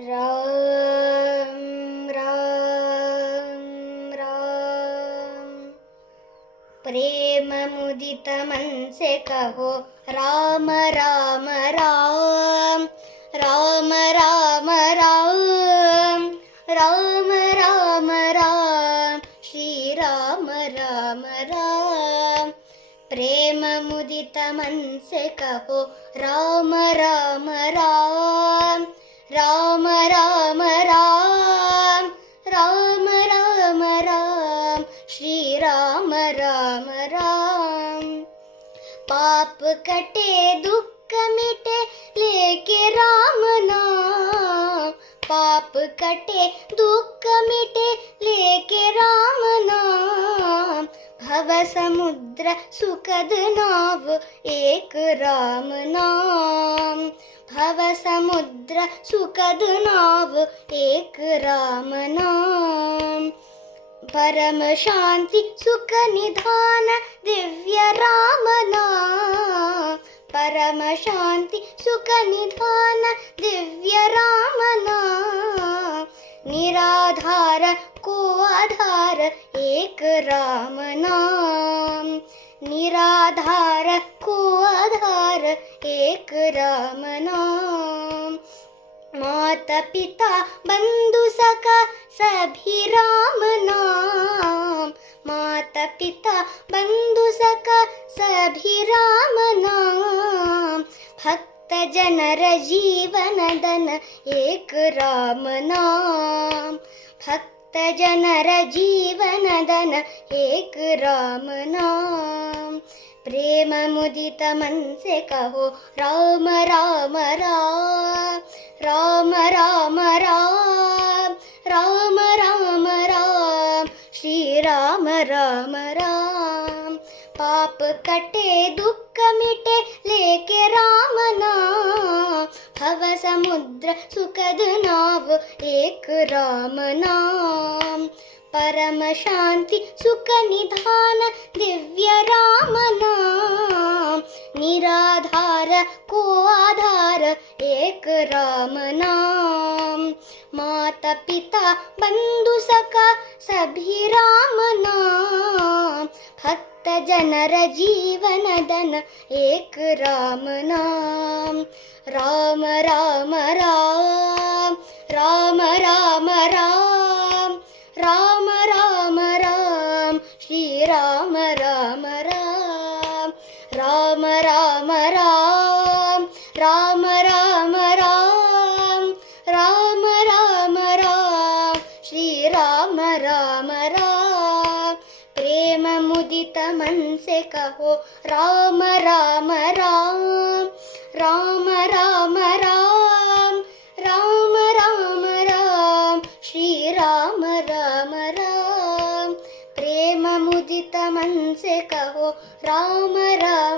राम राम राम। प्रेम मुदित मन से कहो राम राम राम। राम राम राम राम राम राम श्री राम राम राम। प्रेम मुदित मन से कहो राम राम राम। राम राम राम राम राम राम श्री राम राम राम। पाप कटे दुख मिटे लेके राम नाम। पाप कटे दुख मिटे लेके राम नाम। भव समुद्र सुखद नाव एक राम नाम। भव समुद्र सुखद नाव एक राम नाम। परम शांति सुख निधान दिव्य राम नाम। परम शांति सुख निधान दिव्य राम नाम। निराधार को आधार एक राम नाम। निराधार को आधार एक राम नाम। माता पिता बंधु सखा सभी राम नाम। माता पिता बंधु सखा सभी राम नाम। भक्त जनर जीवन धन एक राम नाम। भक्त जनर जीवन धन एक राम नाम। प्रेम मुदित मन से कहो राम राम राम। राम राम राम राम राम राम श्री राम राम राम। पाप कटे दुख मिटे लेके राम नाम। भव समुद्र सुखद नाव एक राम नाम। परम शांति सुख निधान दिव्य राम नाम। निराधार को आधार एक राम नाम। माता पिता बंधु सखा सभी राम नाम। भक्त जनर जीवन धन एक राम नाम। राम राम राम राम राम राम राम राम राम श्री राम राम राम। राम राम राम राम राम राम राम राम राम श्री राम राम राम। प्रेम मुदित मन से कहो राम राम राम। राम राम राम राम राम राम श्री राम राम राम। प्रेम मुदित मन से कहो राम राम